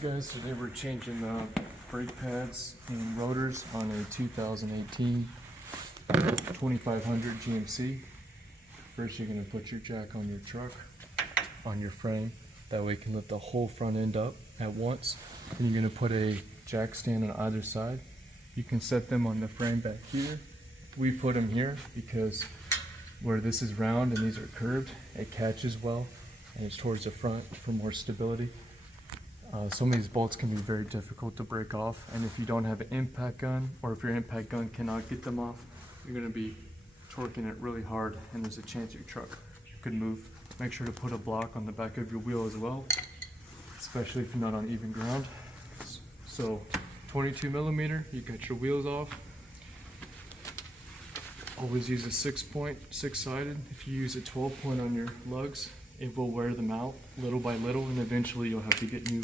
Guys, today we're changing the brake pads and rotors on a 2018 2500 GMC. First, you're going to put your jack on your truck, on your frame. That way you can lift the whole front end up at once. Then you're going to put a jack stand on either side. You can set them on the frame back here. We put them here because where this is round and these are curved, it catches well and it's towards the front for more stability. Some of these bolts can be very difficult to break off, and if you don't have an impact gun, or if your impact gun cannot get them off, you're going to be torquing it really hard and there's a chance your truck could move. Make sure to put a block on the back of your wheel as well, especially if you're not on even ground. So 22 millimeter, you got your wheels off. Always use a 6-point, 6-sided. If you use a 12-point on your lugs, it will wear them out little by little, and eventually you'll have to get new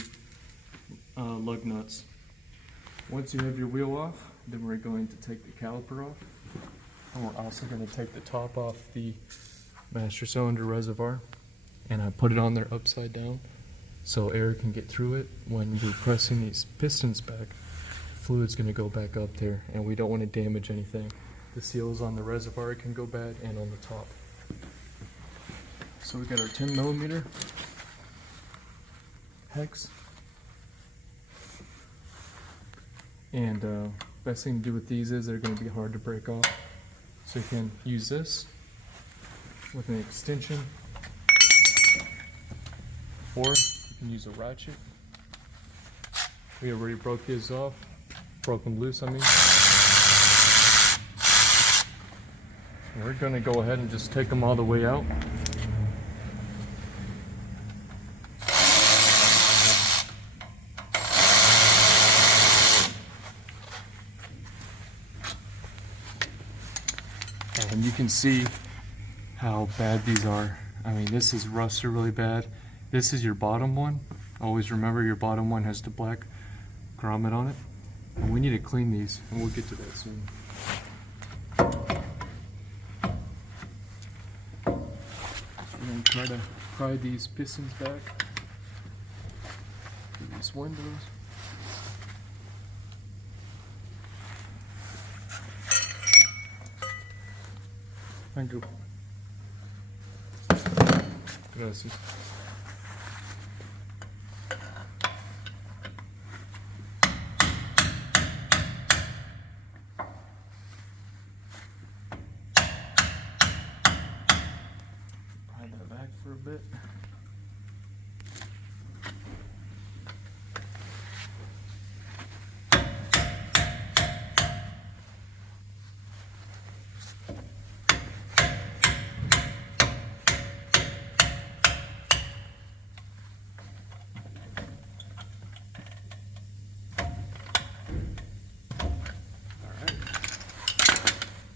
lug nuts. Once you have your wheel off, then we're going to take the caliper off, and we're also going to take the top off the master cylinder reservoir, and I put it on there upside down so air can get through it. When we're pressing these pistons back, fluid's going to go back up there, and we don't want to damage anything. The seals on the reservoir can go bad, and on the top. So we got our 10 millimeter hex, and best thing to do with these is they're going to be hard to break off. So you can use this with an extension, or you can use a ratchet. We already broke these off, broke them loose. And we're going to go ahead and just take them all the way out. And you can see how bad these are. I mean, this is rusted really bad. This is your bottom one. Always remember your bottom one has the black grommet on it. And we need to clean these, and we'll get to that soon. We're going to try to pry these pistons back through these windows. Thank you. Gracias. Pry that back for a bit.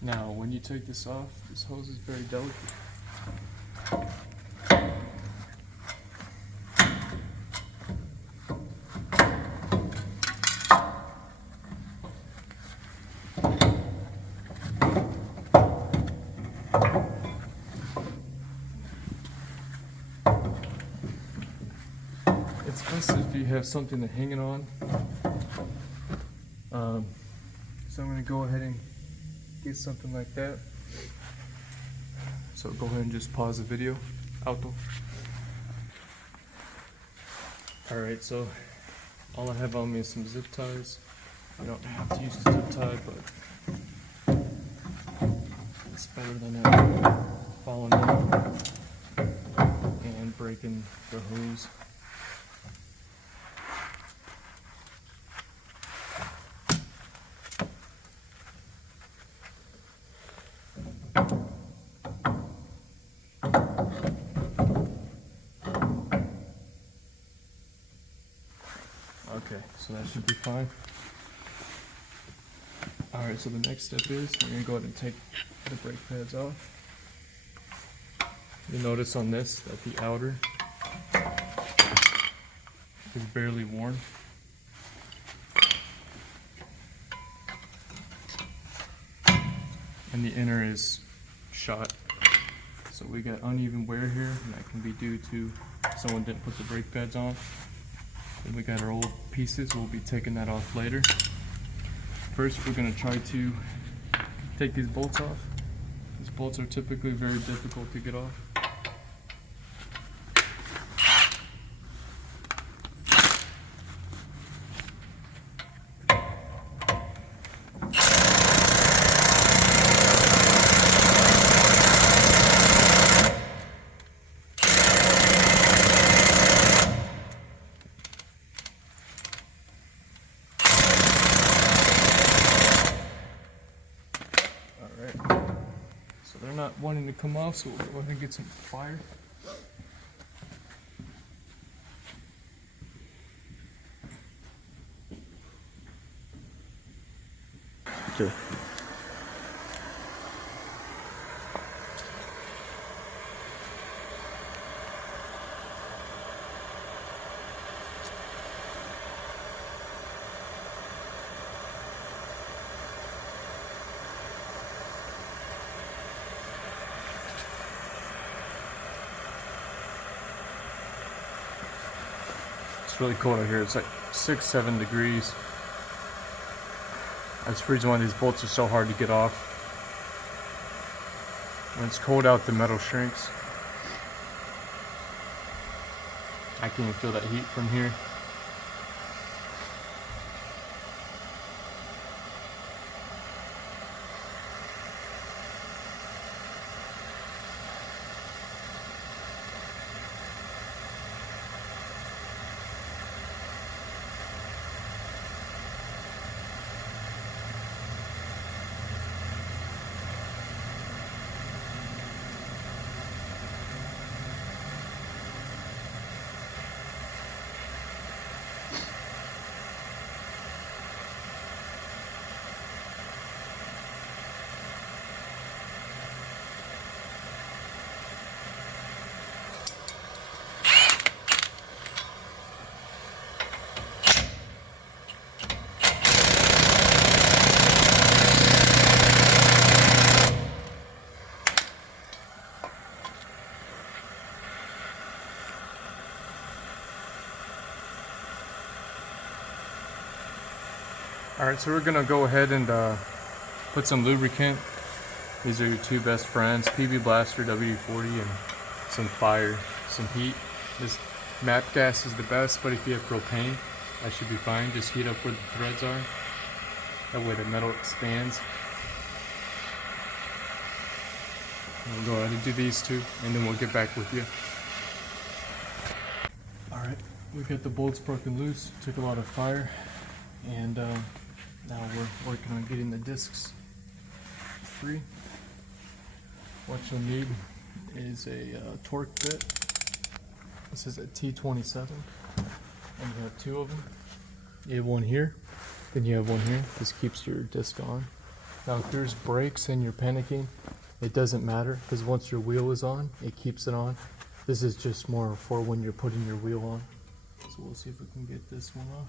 Now, when you take this off, this hose is very delicate. It's best if you have something to hang it on. So I'm going to go ahead and get something like that. So go ahead and just pause the video. Auto. Alright, so all I have on me is some zip ties. You don't have to use a zip tie, but it's better than falling out and breaking the hose. Okay, so that should be fine. Alright, so the next step is we're going to go ahead and take the brake pads off. You'll notice on this that the outer is barely worn. And the inner is shot. So we got uneven wear here, and that can be due to someone didn't put the brake pads on. And we got our old pieces, we'll be taking that off later. First, we're gonna try to take these bolts off. These bolts are typically very difficult to get off. So they're not wanting to come off, so we'll go ahead and get some fire. Okay. It's really cold out here. It's like 6-7 degrees. That's the reason why these bolts are so hard to get off. When it's cold out, the metal shrinks. I can even feel that heat from here. Alright, so we're gonna go ahead and put some lubricant. These are your two best friends, PB Blaster, WD-40, and some fire, some heat. This MAP gas is the best, but if you have propane, that should be fine. Just heat up where the threads are. That way the metal expands. We'll go ahead and do these two, and then we'll get back with you. Alright, we got the bolts broken loose, took a lot of fire, and now we're working on getting the discs free. What you'll need is a torque bit. This is a T27, and you have two of them. You have one here, then you have one here. This keeps your disc on. Now if there's brakes and you're panicking, it doesn't matter, because once your wheel is on, it keeps it on. This is just more for when you're putting your wheel on. So we'll see if we can get this one off.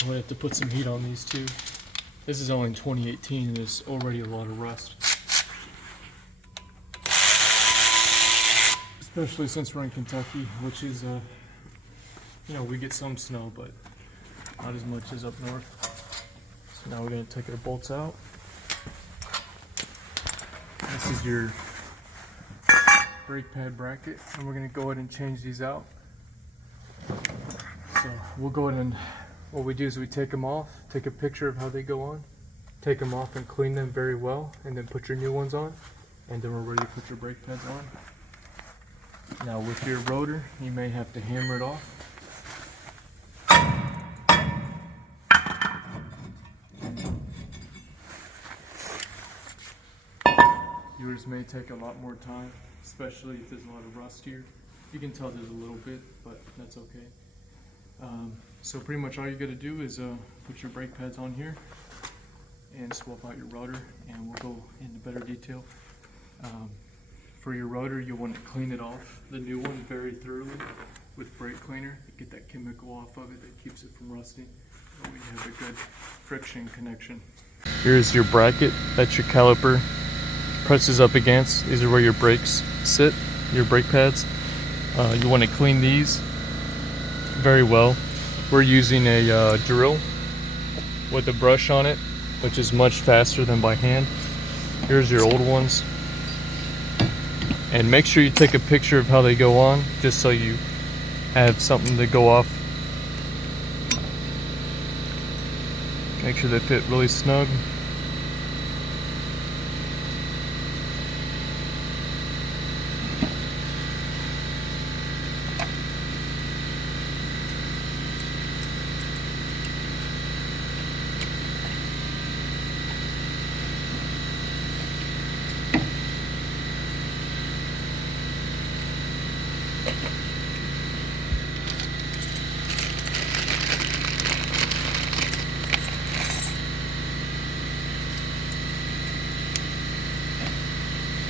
I'm gonna have to put some heat on these two. This is only in 2018 and there's already a lot of rust. Especially since we're in Kentucky, which is, you know, we get some snow, but not as much as up north. So now we're gonna take our bolts out. This is your brake pad bracket, and we're gonna go ahead and change these out. So we'll go ahead and, what we do is we take them off, take a picture of how they go on, take them off and clean them very well, and then put your new ones on, and then we're ready to put your brake pads on. Now with your rotor, you may have to hammer it off. Yours may take a lot more time, especially if there's a lot of rust here. You can tell there's a little bit, but that's okay. So pretty much all you gotta do is put your brake pads on here and swap out your rotor, and we'll go into better detail. For your rotor, you'll want to clean it off, the new one, very thoroughly with brake cleaner. Get that chemical off of it that keeps it from rusting. That way you have a good friction connection. Here's your bracket that your caliper presses up against. These are where your brakes sit, your brake pads. You want to clean these very well. We're using a drill with a brush on it, which is much faster than by hand. Here's your old ones. And make sure you take a picture of how they go on, just so you have something to go off. Make sure they fit really snug.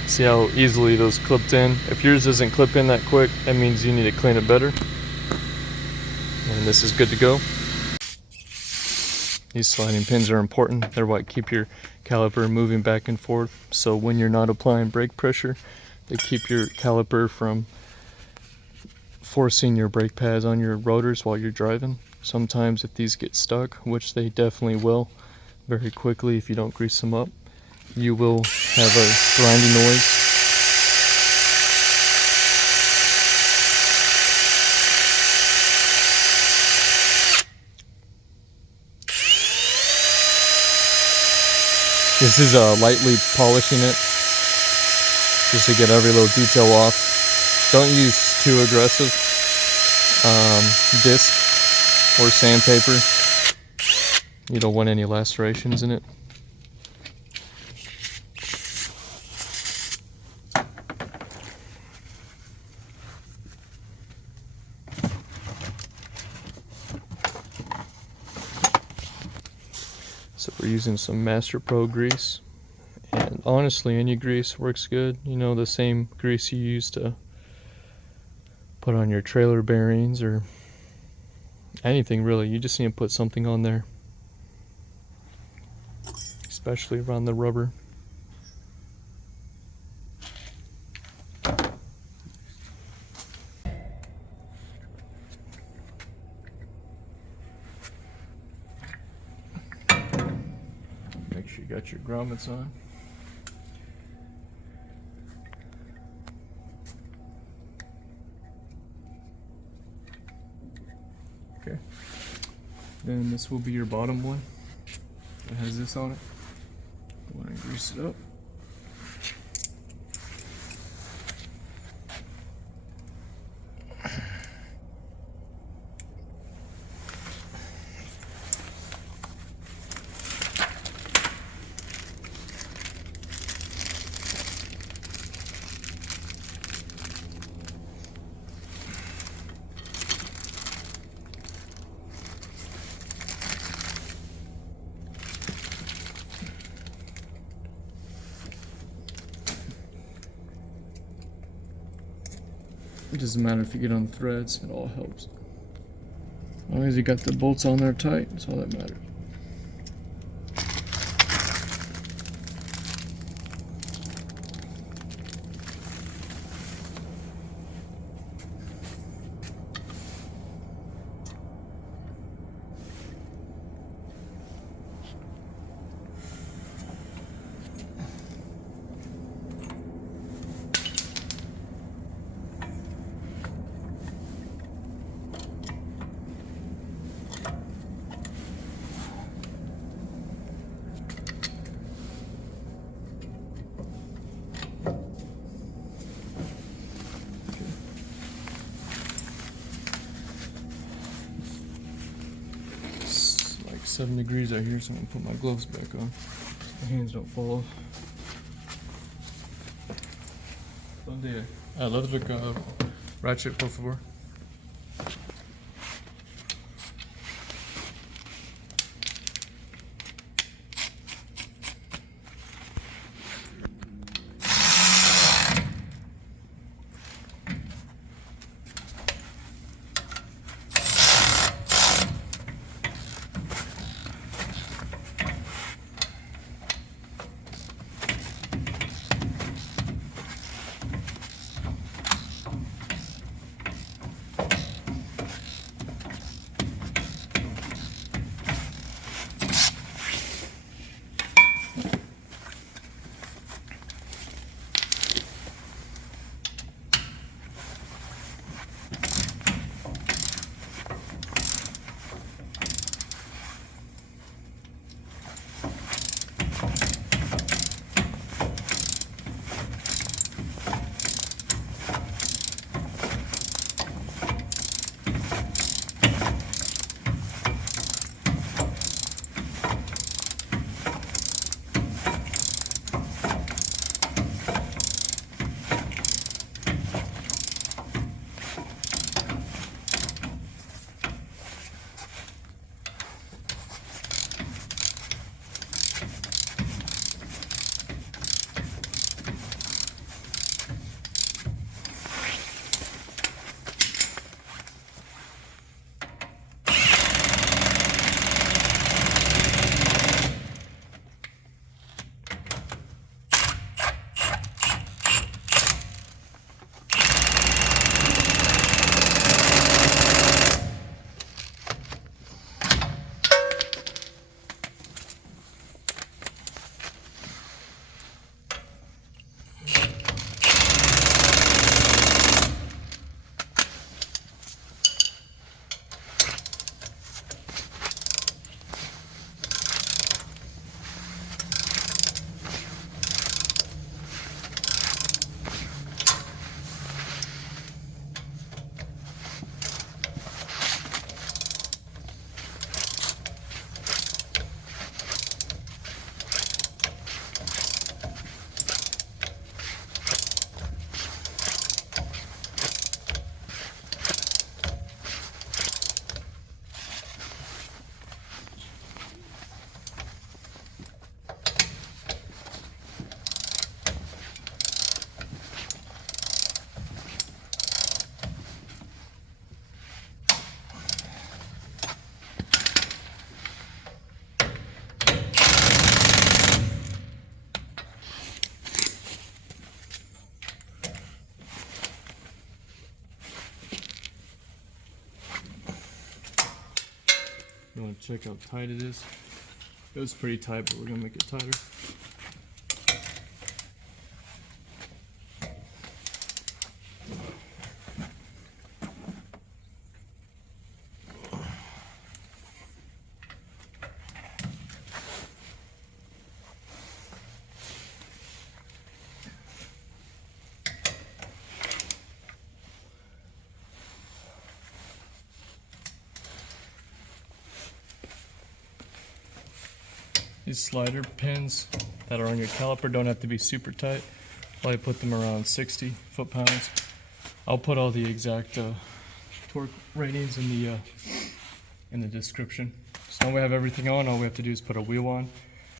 See how easily those clipped in? If yours doesn't clip in that quick, that means you need to clean it better. And this is good to go. These sliding pins are important. They're what keep your caliper moving back and forth. So when you're not applying brake pressure, they keep your caliper from forcing your brake pads on your rotors while you're driving. Sometimes if these get stuck, which they definitely will very quickly if you don't grease them up, you will have a grinding noise. This is lightly polishing it, just to get every little detail off. Don't use too aggressive disc or sandpaper. You don't want any lacerations in it. So we're using some Master Pro grease, and honestly any grease works good. You know, the same grease you use to put on your trailer bearings or anything really. You just need to put something on there, especially around the rubber. Make sure you got your grommets on. Okay. Then this will be your bottom one. It has this on it. I want to grease it up. It doesn't matter if you get on threads, it all helps. As long as you got the bolts on there tight, that's all that matters. It's like 7 degrees out here, so I'm gonna put my gloves back on. My hands don't fall off. ¿Dónde? Ah, let's look ratchet, por favor. check how tight it is. It was pretty tight, but we're gonna make it tighter. These slider pins that are on your caliper don't have to be super tight. I put them around 60 foot-pounds. I'll put all the exact torque ratings in the description. So now we have everything on. All we have to do is put a wheel on